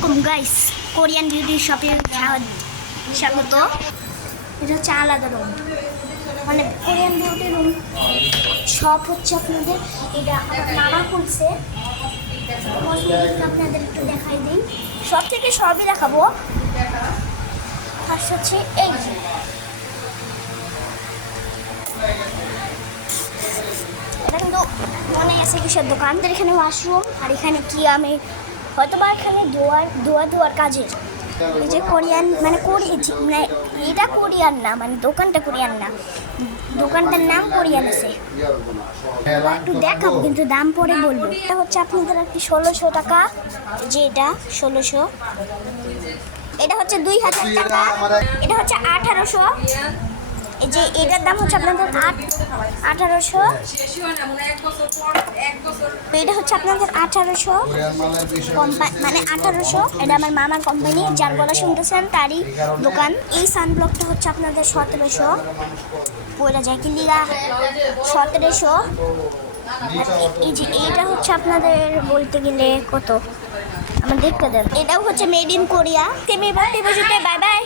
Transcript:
Welcome guys Korean beauty শপে স্বাগত। এটা হচ্ছে আলাদা রুম, মানে কোরিয়ান বিউটি রুম শপ হচ্ছে আপনাদের। এটা আমার মামা খুলছে, আপনাদের একটু দেখাই দিই। সব থেকে সবই দেখাবো। ফার্স্ট হচ্ছে এই এটা কিন্তু মনে আছে কিসের দোকান। এখানে ওয়াশরুম, আর এখানে কি আমি হয়তো বা এখানে ধোয়ার কাজের। এই যে কোরিয়ান মানে মানে এটা কোরিয়ান না, মানে দোকানটা কোরিয়ান না, দোকানটার নাম কোরিয়ান আছে। একটু দেখাবো কিন্তু দাম পরে বলবো। এটা হচ্ছে আপনাদের আর কি 1600 টাকা, যে এটা 1600। এটা হচ্ছে 2000 টাকা। এটা হচ্ছে 1800। এই যে এটার দাম হচ্ছে আপনাদের 1800। এটা হচ্ছে আপনাদের 1800 মানে 1800। এটা আমার মামার কোম্পানি, যার গলা শুনতেছেন তারই দোকান। এই সানব্লকটা হচ্ছে আপনাদের 1700 পড়ে যায়, কি লিগা 1700। এই যে এইটা হচ্ছে আপনাদের বলতে গেলে কত আমার দেখতে দেন। এটাও হচ্ছে made in Korea. Bye bye.